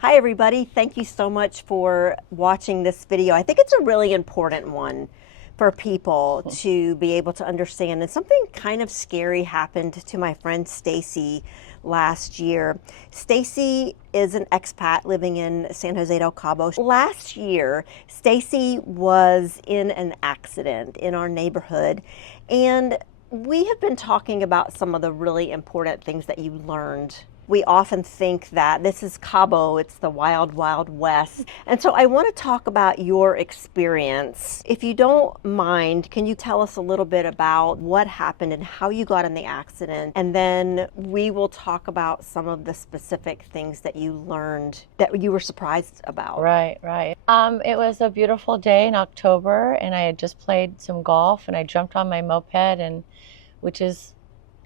Hi everybody, thank you so much for watching this video. I think it's a really important one for people to be able to understand. And something kind of scary happened to my friend Stacy last year. Stacy is an expat living in San Jose del Cabo. Last year, Stacy was in an accident in our neighborhood, and we have been talking about some of the really important things that you learned. We often think that this is Cabo, it's the wild, wild west. And so I want to talk about your experience. If you don't mind, can you tell us a little bit about what happened and how you got in the accident? And then we will talk about some of the specific things that you learned that you were surprised about. Right. It was a beautiful day in October, and I had just played some golf, and I jumped on my moped, which is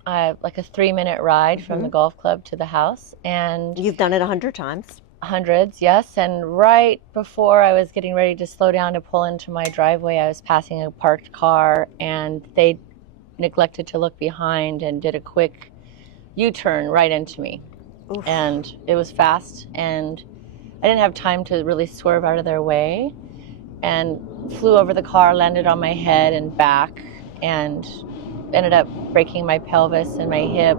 like a 3-minute ride from the golf club to the house. And you've done it 100 times. Hundreds, yes. And right before I was getting ready to slow down to pull into my driveway, I was passing a parked car, and they neglected to look behind and did a quick U-turn right into me. Oof. And it was fast, and I didn't have time to really swerve out of their way, and flew over the car, landed on my head and back, and ended up breaking my pelvis and my hip,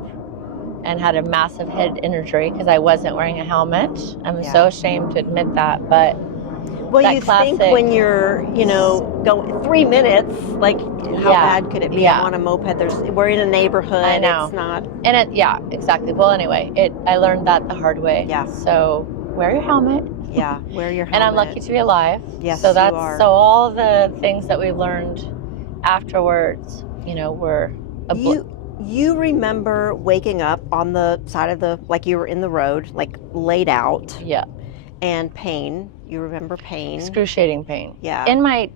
and had a massive head injury because I wasn't wearing a helmet. I'm so ashamed to admit that, but well, you think when you're, going 3 minutes, like how bad could it be on a moped? We're in a neighborhood. I know. It's not. And exactly. Well, anyway, I learned that the hard way. Yeah. So wear your helmet. Yeah, wear your helmet. And I'm lucky to be alive. Yes, so that's you are. So all the things that we've learned afterwards, were You remember waking up on the side of like you were in the road, like laid out. Yeah. And pain. You remember pain. Excruciating pain. Yeah. In my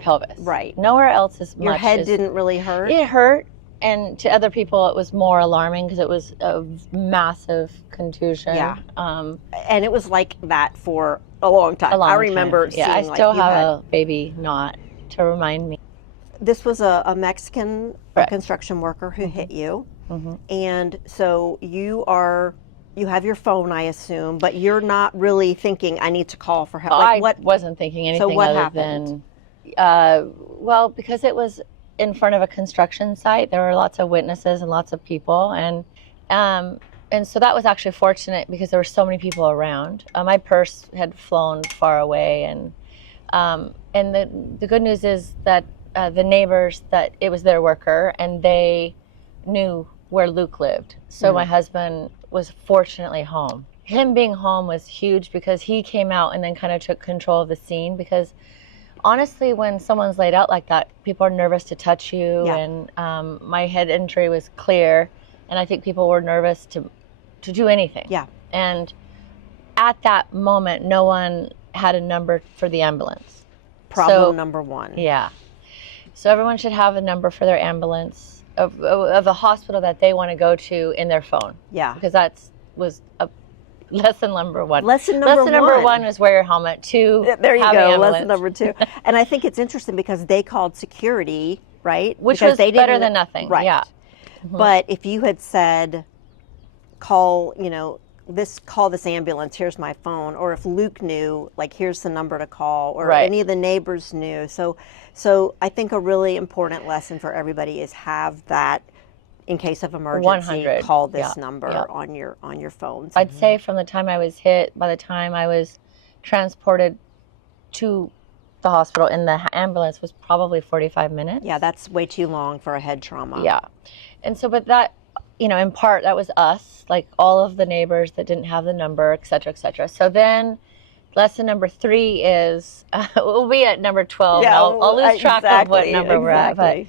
pelvis. Right. Nowhere else as much. Your head didn't really hurt? It hurt. And to other people, it was more alarming because it was a massive contusion. Yeah. And it was like that for a long time. I remember seeing I still have a baby knot to remind me. This was a Mexican construction worker who hit you. Mm-hmm. And so you have your phone, I assume, but you're not really thinking, I need to call for help. I wasn't thinking anything happened? Well, because it was in front of a construction site, there were lots of witnesses and lots of people. And so that was actually fortunate because there were so many people around. My purse had flown far away. And the good news is that the neighbors, that it was their worker, and they knew where Luke lived. So my husband was fortunately home. Him being home was huge because he came out and then kind of took control of the scene, because honestly, when someone's laid out like that, people are nervous to touch you. Yeah. And my head injury was clear, and I think people were nervous to do anything. Yeah. And at that moment, no one had a number for the ambulance. Problem number one. Yeah. So everyone should have a number for their ambulance of a hospital that they want to go to in their phone. Yeah. Because was a lesson number one. Lesson number one is wear your helmet. 2, there you have go. An ambulance. Lesson number 2. And I think it's interesting because they called security, right? Which because was better than nothing. Right. Yeah. Mm-hmm. But if you had said, call this ambulance, here's my phone, or if Luke knew, like, here's the number to call, or any of the neighbors knew. So I think a really important lesson for everybody is have that, in case of emergency, 100. call this number on your phones. I'd say from the time I was hit, by the time I was transported to the hospital in the ambulance, was probably 45 minutes. Yeah, that's way too long for a head trauma. Yeah. And so, but that, in part, that was us, like all of the neighbors that didn't have the number, et cetera, et cetera. So then lesson number 3 is, we'll be at number 12. Yeah, I'll lose track of what number we're at. But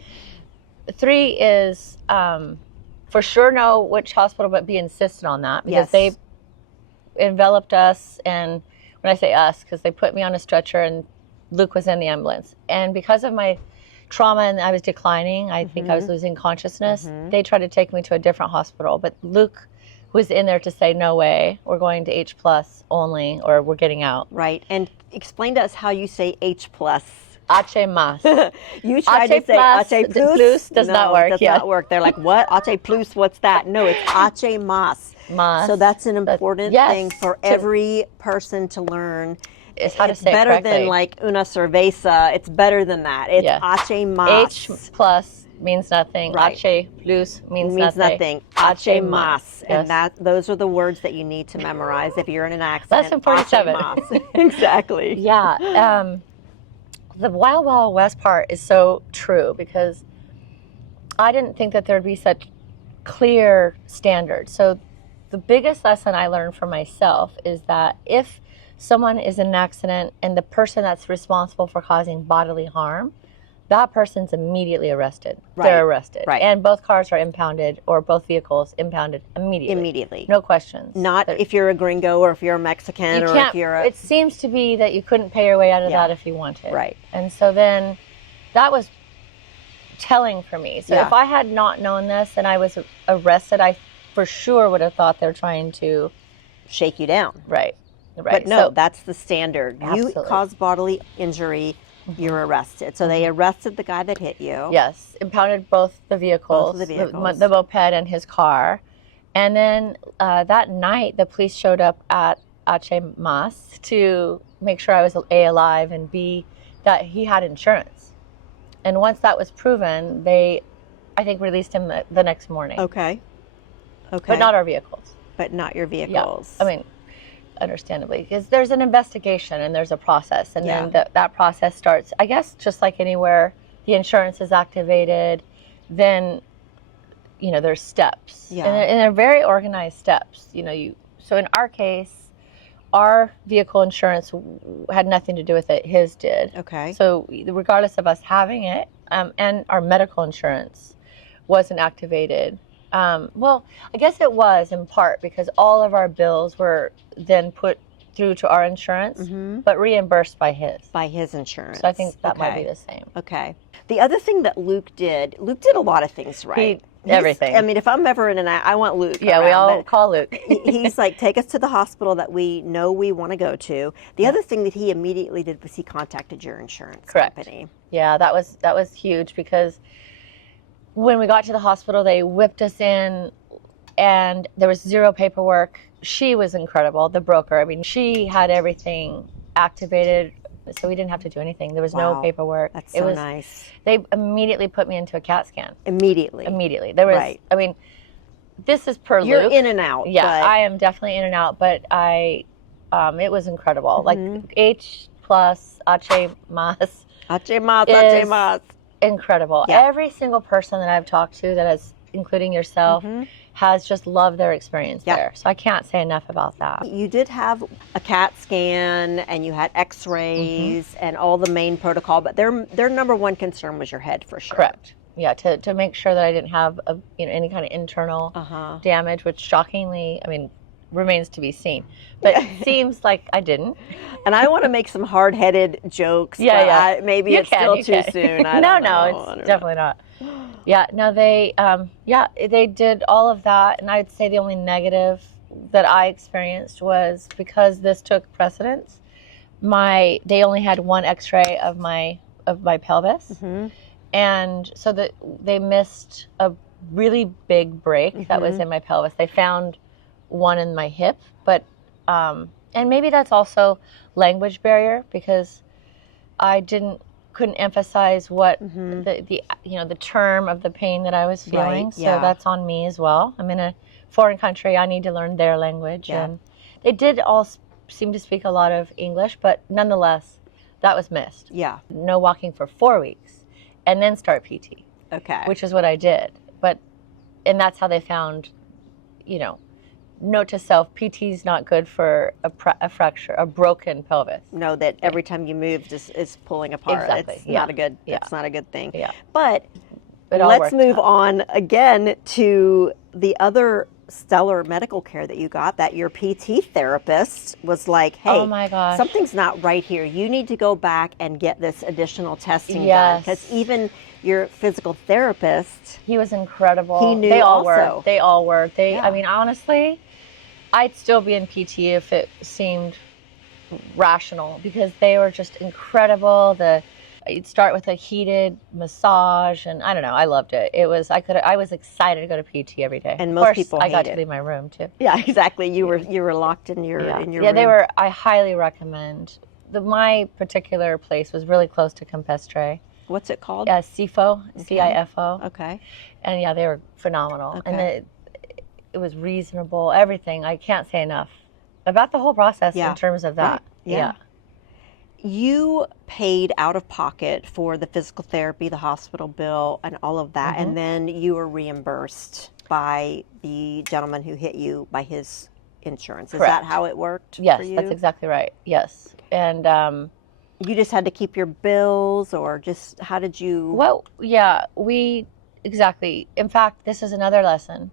3 is, for sure know which hospital, but be insistent on that, because they enveloped us. And when I say us, because they put me on a stretcher and Luke was in the ambulance. And because of my trauma and I was declining, I think I was losing consciousness, they tried to take me to a different hospital, but Luke was in there to say, no way, we're going to H+ only, or we're getting out. Right. And explain to us how you say H+. Ache mas. You tried Ache to say plus, ache plus. plus does No, not work. Does Yeah. not work. They're like, what? Ache plus? What's that? No, it's ache mas. Mas. So that's an important yes, thing for every person to learn. Is how to It's say it better correctly. than like una cerveza. It's better than that. It's ache mas. H plus means nothing. Right. Ache plus means nothing. Ache Ache mas. mas. And those are the words that you need to memorize if you're in an accident. Lesson 47. Ache mas. Exactly. Yeah. The Wild Wild West part is so true because I didn't think that there'd be such clear standards. So the biggest lesson I learned for myself is that if someone is in an accident and the person that's responsible for causing bodily harm, that person's immediately arrested. Right. They're arrested. Right. And both cars are impounded, or both vehicles impounded immediately. Immediately. No questions. Not if you're a gringo or if you're a Mexican or if you're a... It seems to be that you couldn't pay your way out of that if you wanted. Right. And so then that was telling for me. So if I had not known this and I was arrested, I for sure would have thought they're trying to shake you down. Right. But no, that's the standard. Absolutely. You cause bodily injury, you're arrested. So they arrested the guy that hit you. Yes, impounded both the vehicles, the moped and his car. And then that night, the police showed up at Ache Mas to make sure I was A, alive, and B, that he had insurance. And once that was proven, they, I think, released him the next morning. Okay. But not our vehicles. But not your vehicles. Yeah. I mean, understandably, because there's an investigation and there's a process, and then that process starts, I guess, just like anywhere the insurance is activated, then there's steps, and they're very organized steps. So in our case, our vehicle insurance had nothing to do with it, his did. Okay. So regardless of us having it, and our medical insurance wasn't activated. Well, I guess it was in part because all of our bills were then put through to our insurance, but reimbursed by his. By his insurance. So I think that might be the same. Okay. The other thing that Luke did a lot of things right. Everything. I mean, if I'm ever in I want Luke. Yeah, around, we all call Luke. He's like, take us to the hospital that we know we want to go to. The other thing that he immediately did was he contacted your insurance company. Yeah, that was huge because when we got to the hospital, they whipped us in and there was zero paperwork. She was incredible, the broker. I mean, she had everything activated, so we didn't have to do anything. There was no paperwork. That's so nice. They immediately put me into a CAT scan. Immediately. There was, I mean, this is per You're Luke. in and out. Yeah, I am definitely in and out, but it was incredible. Like H plus Ache Mas. Ache Mas. Incredible. Yeah. Every single person that I've talked to that has, including yourself, has just loved their experience there. So I can't say enough about that. You did have a CAT scan and you had x-rays and all the main protocol, but their number one concern was your head for sure. Correct. Yeah, to make sure that I didn't have any kind of internal damage, which shockingly, I mean, remains to be seen. But it seems like I didn't. And I want to make some hard-headed jokes. But maybe it's still too soon. No, it's definitely not. Yeah, no, they did all of that, and I'd say the only negative that I experienced was because this took precedence. They only had one X-ray of my pelvis, and so that they missed a really big break that was in my pelvis. They found one in my hip, but and maybe that's also language barrier because I couldn't emphasize what the term of the pain that I was feeling. Right, so that's on me as well. I'm in a foreign country. I need to learn their language, and they did all seem to speak a lot of English, but nonetheless, that was missed. Yeah. No walking for 4 weeks, and then start PT. Okay. Which is what I did, and that's how they found, note to self, PT's not good for a fracture, a broken pelvis. No, that every time you move is pulling apart. Exactly. It's not a good. It's not a good thing. Yeah. But It all let's worked move out. on again to the other stellar medical care that you got. That your PT therapist was like, "Hey, Oh my gosh. something's not right here. You need to go back and get this additional testing done." Yes. Because even your physical therapist, He was incredible. He knew They all also. were. They all were. Yeah. I mean, honestly, I'd still be in PT if it seemed rational because they were just incredible. You'd start with a heated massage, and I don't know, I loved it. I was excited to go to PT every day. And of most course, people I got hate to it. leave my room too. Yeah, exactly. You were locked in your Yeah, room. I highly recommend. My particular place was really close to Campestre. What's it called? CIFO, Okay. CIFO. Okay. And yeah, they were phenomenal. Okay. And it was reasonable, everything. I can't say enough about the whole process in terms of that. Right. Yeah. You paid out of pocket for the physical therapy, the hospital bill, and all of that, and then you were reimbursed by the gentleman who hit you by his insurance. Correct. Is that how it worked for Yes, you? that's exactly right. Yes. And you just had to keep your bills, or just how did you? well, yeah, exactly. In fact, this is another lesson.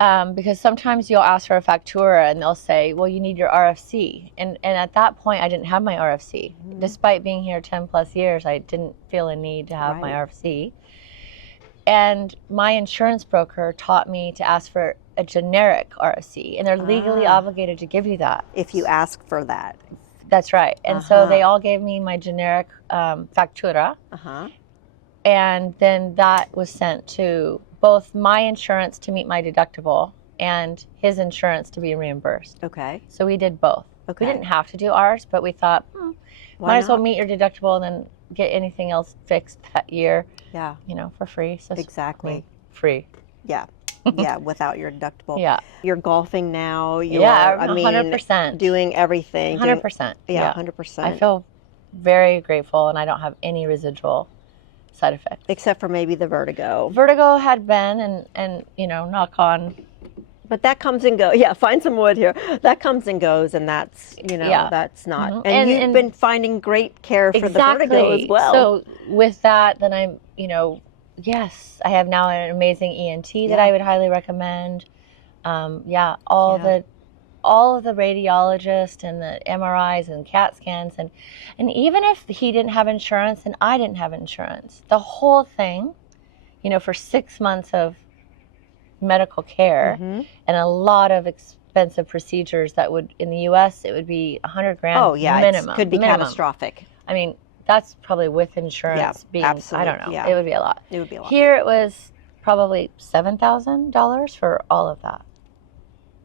Because sometimes you'll ask for a factura and they'll say, well, you need your RFC. And at that point, I didn't have my RFC. Despite being here 10 plus years, I didn't feel a need to have my RFC. And my insurance broker taught me to ask for a generic RFC. And they're legally obligated to give you that. If you ask for that. That's right. And so they all gave me my generic factura. And then that was sent to both my insurance to meet my deductible and his insurance to be reimbursed. Okay. So we did both. Okay. We didn't have to do ours, but we thought, might as well meet your deductible and then get anything else fixed that year. Yeah. For free. So exactly. Free. Yeah. Yeah, without your deductible. Yeah. You're golfing now. You're, 100%. Doing everything. 100%. Yeah, 100%. I feel very grateful, and I don't have any residual side effects. Except for maybe the vertigo. Vertigo had been, and knock on. But that comes and goes. Yeah, find some wood here. That comes and goes, and that's, that's not. And you've been finding great care for the vertigo as well. So with that, then I'm, yes, I have now an amazing ENT that I would highly recommend. All of the radiologists and the MRIs and CAT scans, and even if he didn't have insurance and I didn't have insurance, the whole thing, for 6 months of medical care and a lot of expensive procedures that would, in the U.S., it would be $100,000 minimum. It could be catastrophic. I mean, that's probably with insurance being, absolutely. I don't know. It would be a lot. It would be a lot. Here it was probably $7,000 for all of that.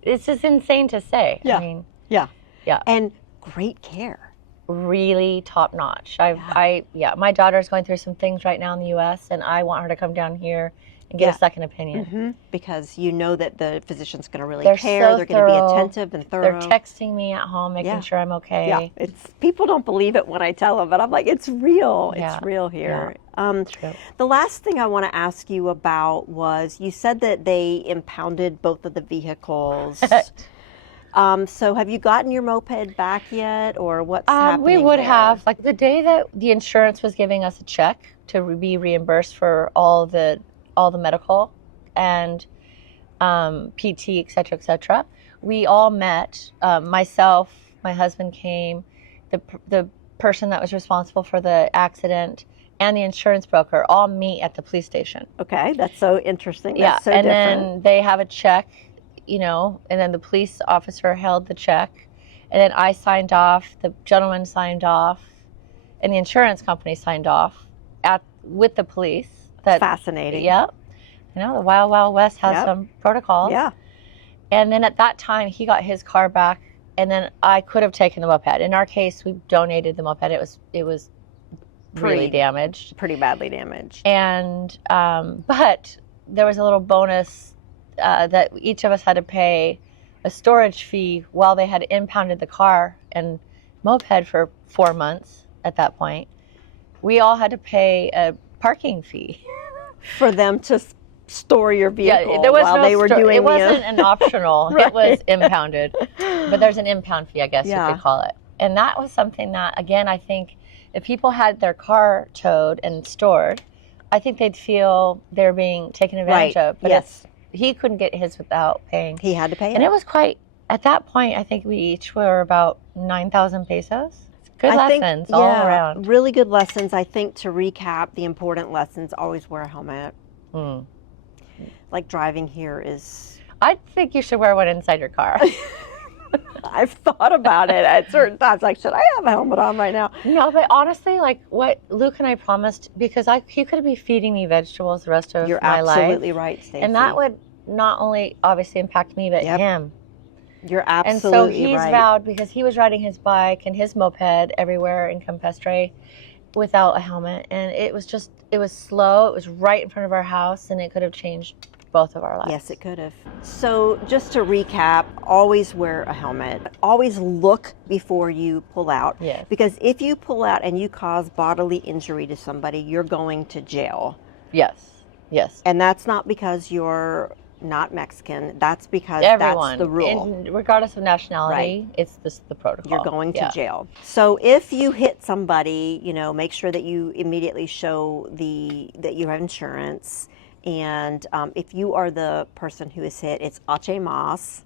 It's just insane to say. Yeah. I mean, yeah. Yeah. And great care. Really top notch. My daughter's going through some things right now in the U.S. and I want her to come down here and get a second opinion. Because you know that the physician's going to really They're care. so They're going to be thorough. attentive and thorough. They're texting me at home, making sure I'm okay. Yeah, people don't believe it when I tell them, but I'm like, it's real. Yeah. It's real here. True. The last thing I want to ask you about was, you said that they impounded both of the vehicles. So have you gotten your moped back yet, or what's happening We would there? have, like the day that the insurance was giving us a check to be reimbursed for all the medical and PT, et cetera, we all met. Myself, my husband came, the person that was responsible for the accident, and the insurance broker all meet at the police station. Okay, that's so interesting. Yeah, That's so and different. then they have a check, and then the police officer held the check, and then I signed off, the gentleman signed off, and the insurance company signed off with the police. That's fascinating. Yeah. The Wild Wild West has some protocols. Yeah. And then at that time, he got his car back, and then I could have taken the moped. In our case, we donated the moped. It was really damaged. Pretty badly damaged. And, but there was a little bonus that each of us had to pay a storage fee while they had impounded the car and moped for 4 months at that point. We all had to pay a parking fee. For them to store your vehicle there was while they were doing it wasn't an optional. Right. It was impounded. But there's an impound fee, I guess you could call it. And that was something that, again, I think if people had their car towed and stored, I think they'd feel they're being taken advantage of. But he couldn't get his without paying. He had to pay it. And it was quite, at that point, I think we each were about 9,000 pesos. Good lessons all around. Really good lessons. I think, to recap, the important lessons: always wear a helmet. Like driving here is... I think you should wear one inside your car. I've thought about it at certain times. Like, should I have a helmet on right now? No, but honestly, like what Luke and I promised, because he could be feeding me vegetables the rest of You're my life. You're absolutely right, Stacey. And that would not only obviously impact me, but him. You're absolutely right. And so he's vowed, because he was riding his bike and his moped everywhere in Campestre without a helmet. And it was slow. It was right in front of our house, and it could have changed both of our lives. Yes, it could have. So just to recap, always wear a helmet. Always look before you pull out. Yes. Because if you pull out and you cause bodily injury to somebody, you're going to jail. Yes. Yes. And that's not because you're not Mexican. That's because Everyone, that's the rule. and regardless of nationality, it's the protocol. You're going to jail. So if you hit somebody, make sure that you immediately show that you have insurance. And if you are the person who is hit, it's Ache Mas.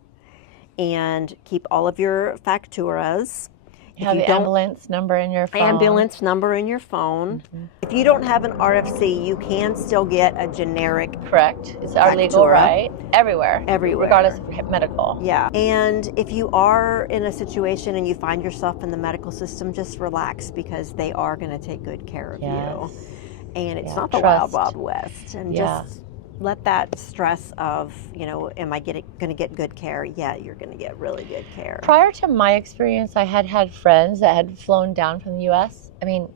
And keep all of your facturas. Have the ambulance number in your phone. Ambulance number in your phone. Mm-hmm. If you don't have an RFC, you can still get a generic. Correct. It's our legal right. Everywhere. Regardless of medical. Yeah. And if you are in a situation and you find yourself in the medical system, just relax, because they are going to take good care of you. And it's not the wild, wild west. And just let that stress of, am I going to get good care? Yeah, you're going to get really good care. Prior to my experience, I had friends that had flown down from the U.S. I mean,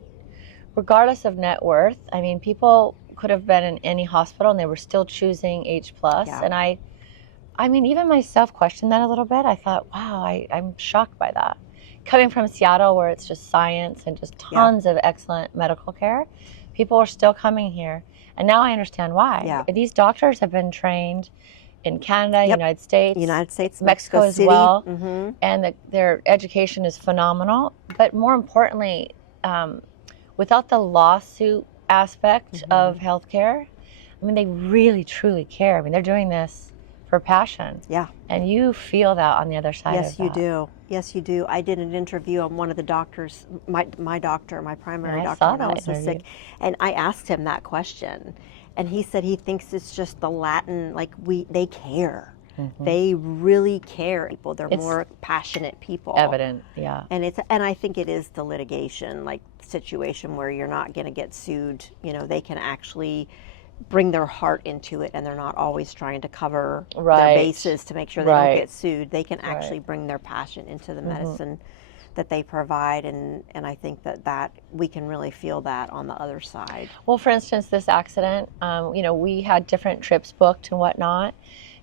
regardless of net worth, people could have been in any hospital and they were still choosing H+. Yeah. And I mean, even myself questioned that a little bit. I thought, wow, I'm shocked by that. Coming from Seattle, where it's just science and just tons of excellent medical care, people are still coming here. And now I understand why. Yeah. These doctors have been trained in Canada, United States, Mexico as well. Mm-hmm. And their education is phenomenal. But more importantly, without the lawsuit aspect of healthcare, they really, truly care. They're doing this for passion. Yeah. And you feel that on the other side of that. Yes, you do. Yes, you do. I did an interview on one of the doctors, my primary doctor, when I was so sick. And I asked him that question. And he said he thinks it's just the Latin, they care. Mm-hmm. They really care. They're more passionate people. Evident, yeah. And I think it is the litigation, situation where you're not going to get sued. They can actually bring their heart into it, and they're not always trying to cover their bases to make sure they don't get sued. They can actually bring their passion into the medicine that they provide, and I think that we can really feel that on the other side. Well, for instance, this accident, we had different trips booked and whatnot,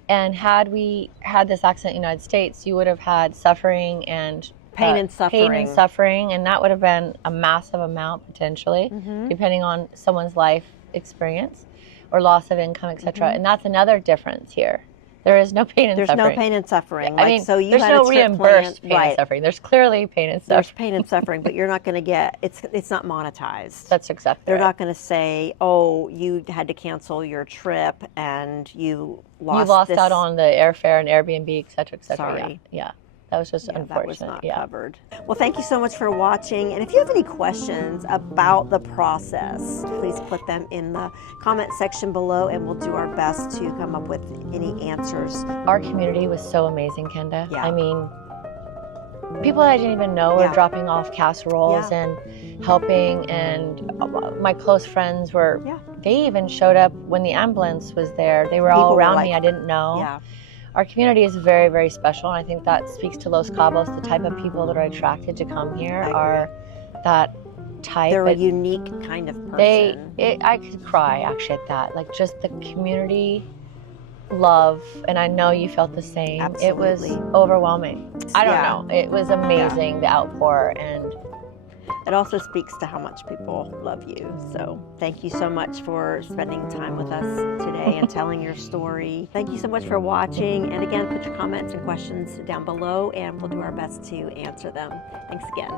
and had we had this accident in the United States, you would have had suffering and pain and suffering, and that would have been a massive amount potentially, depending on someone's life experience or loss of income, etc. And that's another difference here. There is no pain and suffering. There's no pain and suffering. So there's no reimbursed pain and suffering. There's clearly pain and suffering. There's pain and suffering, but you're not going to get, it's not monetized. That's exactly They're not going to say, oh, you had to cancel your trip and you lost out on the airfare and Airbnb, etc., etc. Sorry. Yeah. That was just unfortunate. That was not covered. Well, thank you so much for watching. And if you have any questions about the process, please put them in the comment section below, and we'll do our best to come up with any answers. Our community was so amazing, Kenda. Yeah. People that I didn't even know were dropping off casseroles and helping, and my close friends were, they even showed up when the ambulance was there. They were all around me. I didn't know. Yeah. Our community is very, very special, and I think that speaks to Los Cabos. The type of people that are attracted to come here are that type. They're a unique kind of person. I could cry actually at that. Just the community love, and I know you felt the same. Absolutely. It was overwhelming. I don't know. It was amazing, the outpour, and it also speaks to how much people love you. So thank you so much for spending time with us today and telling your story. Thank you so much for watching. And again, put your comments and questions down below, and we'll do our best to answer them. Thanks again.